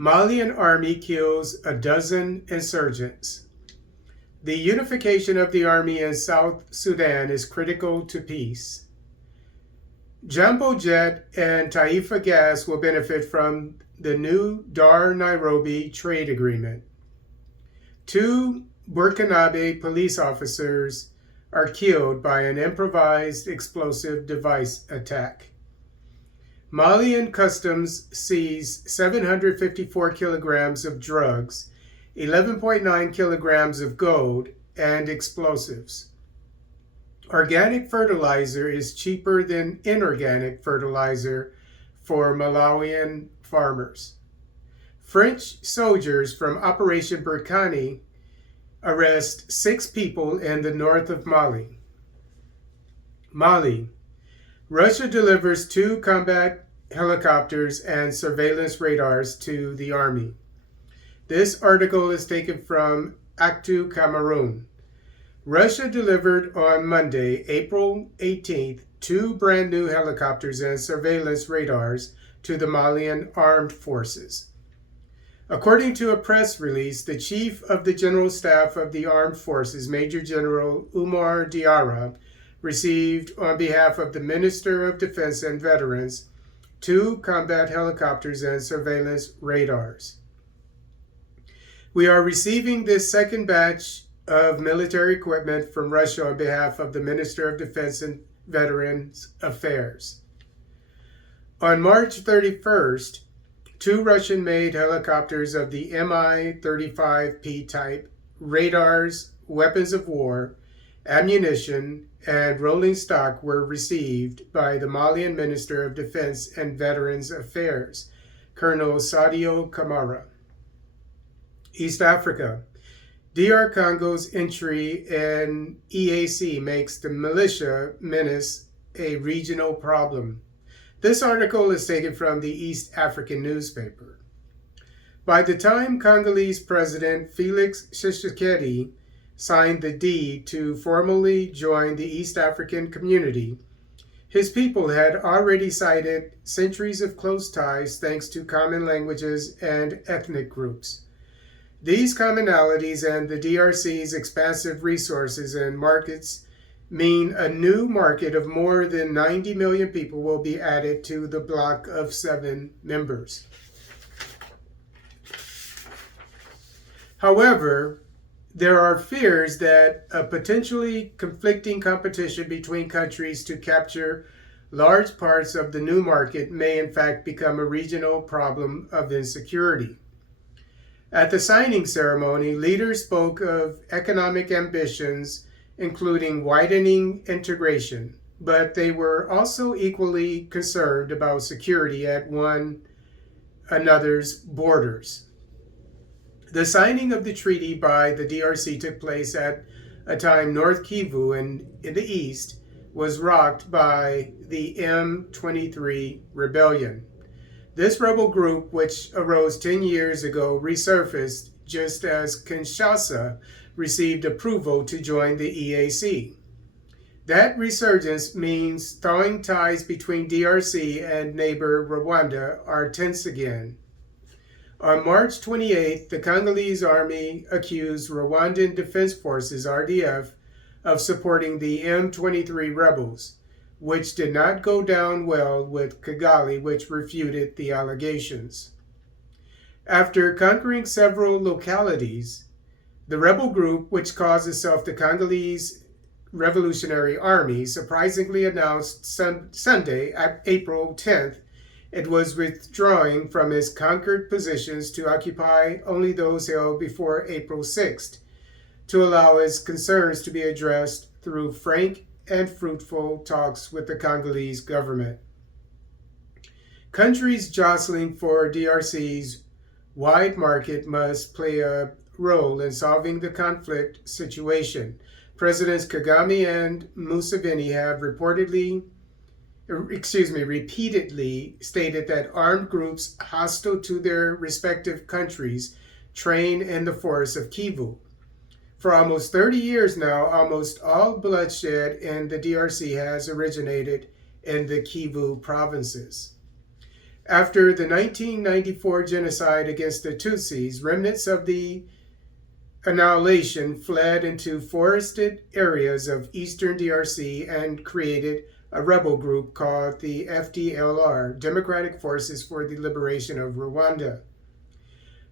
Malian army kills a dozen insurgents. The unification of the army in South Sudan is critical to peace. Jambojet and Taifa Gas will benefit from the new Dar-Nairobi trade agreement. 2 Burkinabe police officers are killed by an improvised explosive device attack. Malian customs seize 754 kilograms of drugs, 11.9 kilograms of gold, and explosives. Organic fertilizer is cheaper than inorganic fertilizer for Malawian farmers. French soldiers from Operation Barkhane arrest 6 people in the north of Mali. Mali. Russia delivers 2 combat helicopters and surveillance radars to the army. This article is taken from Actu Cameroon. Russia delivered on Monday, April 18th, 2 brand new helicopters and surveillance radars to the Malian armed forces. According to a press release, the Chief of the General Staff of the Armed Forces, Major General Umar Diarra, received on behalf of the Minister of Defense and Veterans 2 combat helicopters and surveillance radars. We are receiving this second batch of military equipment from Russia on behalf of the Minister of Defense and Veterans Affairs. On March 31st, 2 Russian-made helicopters of the Mi-35P type, radars, weapons of war, ammunition, and rolling stock were received by the Malian Minister of Defense and Veterans Affairs, Colonel Sadio Kamara. East Africa. DR Congo's entry in EAC makes the militia menace a regional problem. This article is taken from the East African newspaper. By the time Congolese President Felix Tshisekedi signed the deed to formally join the East African community, his people had already cited centuries of close ties thanks to common languages and ethnic groups. These commonalities and the DRC's expansive resources and markets mean a new market of more than 90 million people will be added to the bloc of 7 members. However, there are fears that a potentially conflicting competition between countries to capture large parts of the new market may in fact become a regional problem of insecurity. At the signing ceremony, leaders spoke of economic ambitions, including widening integration, but they were also equally concerned about security at one another's borders. The signing of the treaty by the DRC took place at a time North Kivu in the east was rocked by the M23 rebellion. This rebel group, which arose 10 years ago, resurfaced just as Kinshasa received approval to join the EAC. That resurgence means thawing ties between DRC and neighbor Rwanda are tense again. On March 28th, the Congolese army accused Rwandan Defense Forces, RDF, of supporting the M23 rebels, which did not go down well with Kigali, which refuted the allegations. After conquering several localities, the rebel group, which calls itself the Congolese Revolutionary Army, surprisingly announced Sunday, April 10th, it was withdrawing from its conquered positions to occupy only those held before April 6th, to allow its concerns to be addressed through frank and fruitful talks with the Congolese government. Countries jostling for DRC's wide market must play a role in solving the conflict situation. Presidents Kagame and Museveni have repeatedly stated that armed groups hostile to their respective countries train in the forests of Kivu. For almost 30 years now, almost all bloodshed in the DRC has originated in the Kivu provinces. After the 1994 genocide against the Tutsis, remnants of the annihilation fled into forested areas of eastern DRC and created a rebel group called the FDLR, Democratic Forces for the Liberation of Rwanda.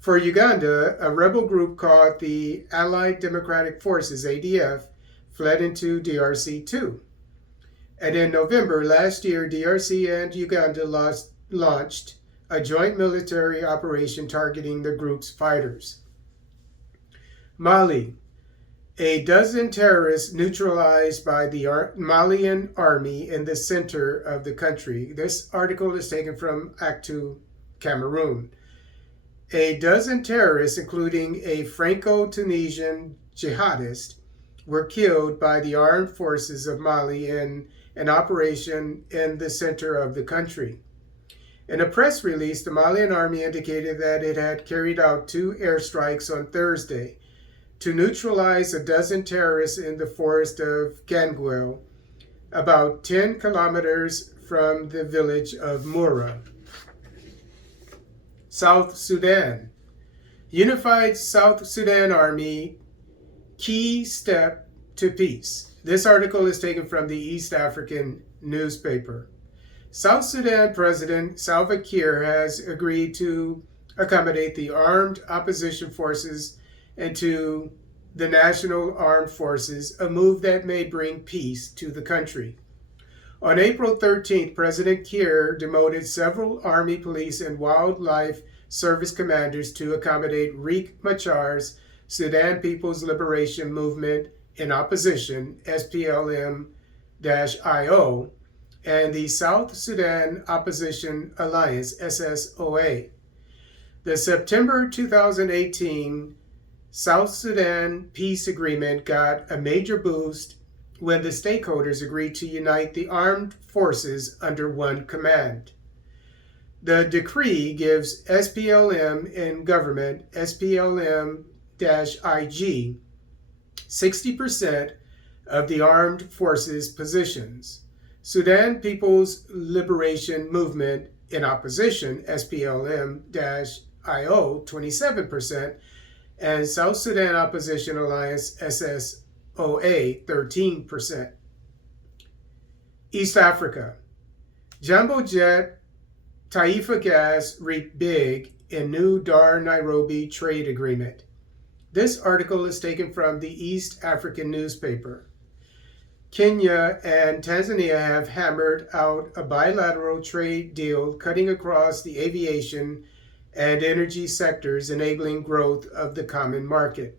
For Uganda, a rebel group called the Allied Democratic Forces, ADF, fled into DRC too. And in November last year, DRC and Uganda launched a joint military operation targeting the group's fighters. Mali. A dozen terrorists neutralized by the Malian army in the center of the country. This article is taken from Actu, Cameroon. A dozen terrorists, including a Franco-Tunisian jihadist, were killed by the armed forces of Mali in an operation in the center of the country. In a press release, the Malian army indicated that it had carried out 2 airstrikes on Thursday to neutralize a dozen terrorists in the forest of Ganguel, about 10 kilometers from the village of Mura. South Sudan. Unified South Sudan Army, key step to peace. This article is taken from the East African newspaper. South Sudan President Salva Kiir has agreed to accommodate the armed opposition forces into the National Armed Forces, a move that may bring peace to the country. On April 13th, President Kiir demoted several army, police, and wildlife service commanders to accommodate Riek Machar's Sudan People's Liberation Movement in opposition, SPLM-IO, and the South Sudan Opposition Alliance, SSOA. The September 2018 South Sudan peace agreement got a major boost when the stakeholders agreed to unite the armed forces under one command. The decree gives SPLM in government, SPLM-IG, 60% of the armed forces positions. Sudan People's Liberation Movement in opposition, SPLM-IO, 27%, and South Sudan Opposition Alliance, SSOA, 13%. East Africa. Jambojet Taifa Gas reaped big in new Dar-Nairobi trade agreement. This article is taken from the East African newspaper. Kenya and Tanzania have hammered out a bilateral trade deal cutting across the aviation and energy sectors, enabling growth of the common market.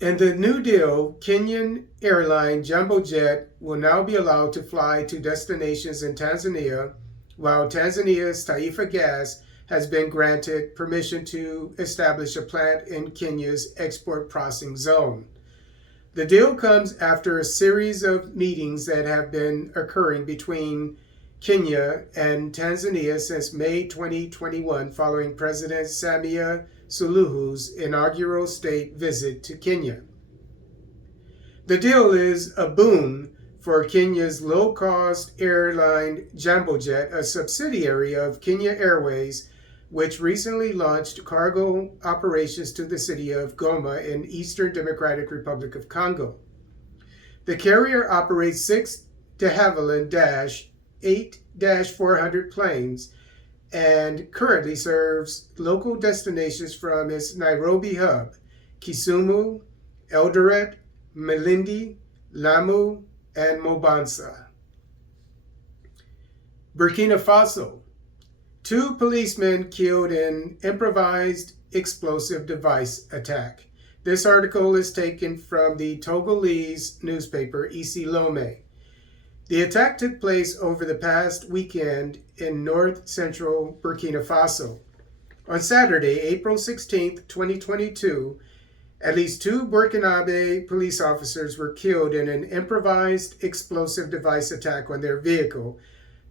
In the new deal, Kenyan airline Jambojet will now be allowed to fly to destinations in Tanzania, while Tanzania's Taifa Gas has been granted permission to establish a plant in Kenya's export processing zone. The deal comes after a series of meetings that have been occurring between Kenya and Tanzania since May 2021, following President Samia Suluhu's inaugural state visit to Kenya. The deal is a boon for Kenya's low-cost airline Jambojet, a subsidiary of Kenya Airways, which recently launched cargo operations to the city of Goma in Eastern Democratic Republic of Congo. The carrier operates 6 de Havilland 8-400 planes and currently serves local destinations from its Nairobi hub, Kisumu, Eldoret, Malindi, Lamu, and Mombasa. Burkina Faso. 2 policemen killed in improvised explosive device attack. This article is taken from the Togolese newspaper Isi Lome. The attack took place over the past weekend in north-central Burkina Faso. On Saturday, April 16, 2022, at least 2 Burkinabe police officers were killed in an improvised explosive device attack on their vehicle,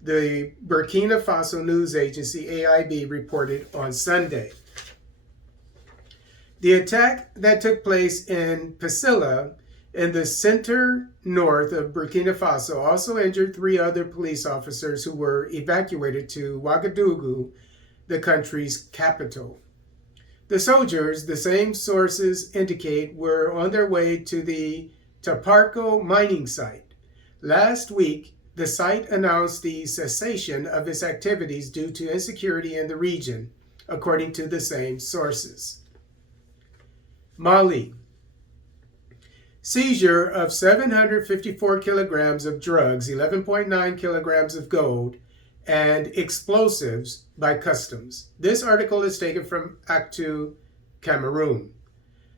the Burkina Faso news agency AIB reported on Sunday. The attack that took place in Pasila in the center north of Burkina Faso also injured 3 other police officers who were evacuated to Ouagadougou, the country's capital. The soldiers, the same sources indicate, were on their way to the Taparco mining site. Last week, the site announced the cessation of its activities due to insecurity in the region, according to the same sources. Mali. Seizure of 754 kilograms of drugs, 11.9 kilograms of gold, and explosives by customs. This article is taken from Actu, Cameroon.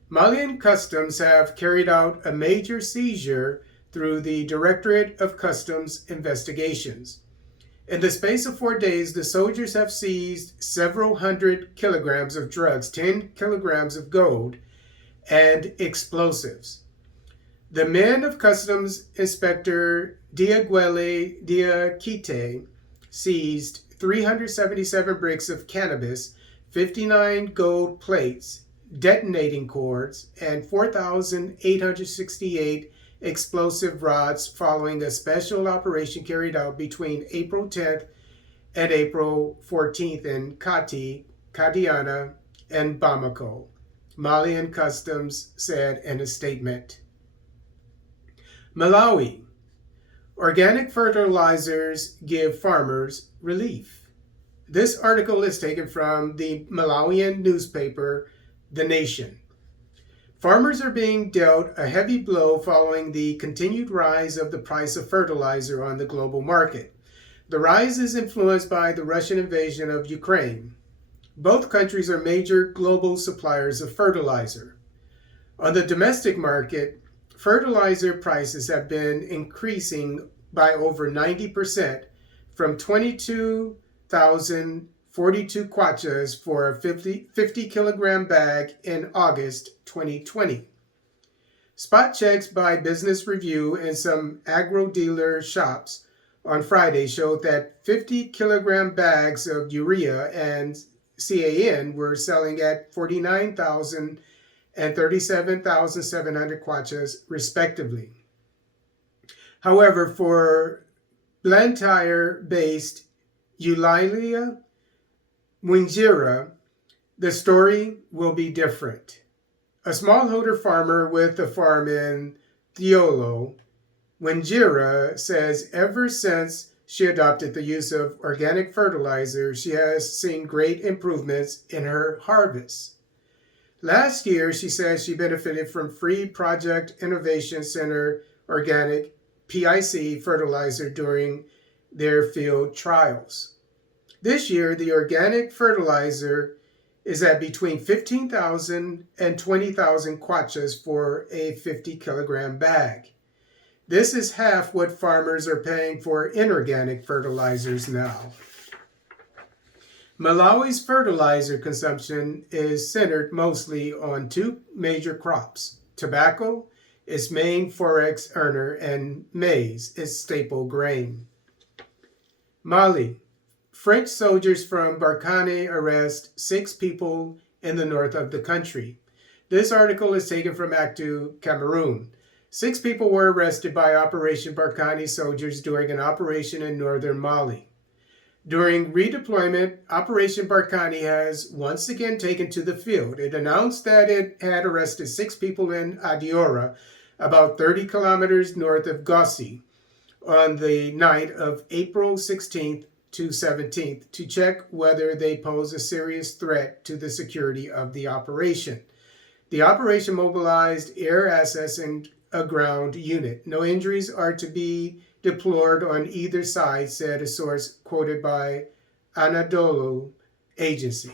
Malian customs have carried out a major seizure through the Directorate of Customs Investigations. In the space of 4 days, the soldiers have seized several hundred kilograms of drugs, 10 kilograms of gold, and explosives. The men of Customs Inspector Diaguele Diakite seized 377 bricks of cannabis, 59 gold plates, detonating cords, and 4,868 explosive rods following a special operation carried out between April 10th and April 14th in Kati, Kadiana, and Bamako, Malian Customs said in a statement. Malawi. Organic fertilizers give farmers relief. This article is taken from the Malawian newspaper, The Nation. Farmers are being dealt a heavy blow following the continued rise of the price of fertilizer on the global market. The rise is influenced by the Russian invasion of Ukraine. Both countries are major global suppliers of fertilizer. On the domestic market, fertilizer prices have been increasing by over 90%, from 22,042 kwachas for a 50 kilogram bag in August 2020. Spot checks by Business Review and some agro-dealer shops on Friday showed that 50 kilogram bags of urea and CAN were selling at 49,000 and 37,700 kwachas, respectively. However, for Blantyre-based Eulalia Mwinjira, the story will be different. A smallholder farmer with a farm in Thiolo, Mwinjira says ever since she adopted the use of organic fertilizer, she has seen great improvements in her harvests. Last year, she says she benefited from free Project Innovation Center organic PIC fertilizer during their field trials. This year, the organic fertilizer is at between 15,000 and 20,000 kwachas for a 50 kilogram bag. This is half what farmers are paying for inorganic fertilizers now. Malawi's fertilizer consumption is centered mostly on 2 major crops: tobacco, its main forex earner, and maize, its staple grain. Mali. French soldiers from Barkhane arrest 6 people in the north of the country. This article is taken from Actu, Cameroon. 6 people were arrested by Operation Barkhane soldiers during an operation in northern Mali. During redeployment, Operation Barkhane has once again taken to the field. It announced that it had arrested 6 people in Adiora, about 30 kilometers north of Gossi, on the night of April 16th to 17th to check whether they pose a serious threat to the security of the operation. The operation mobilized air assets and a ground unit. No injuries are to be deplored on either side, said a source quoted by Anadolu agency.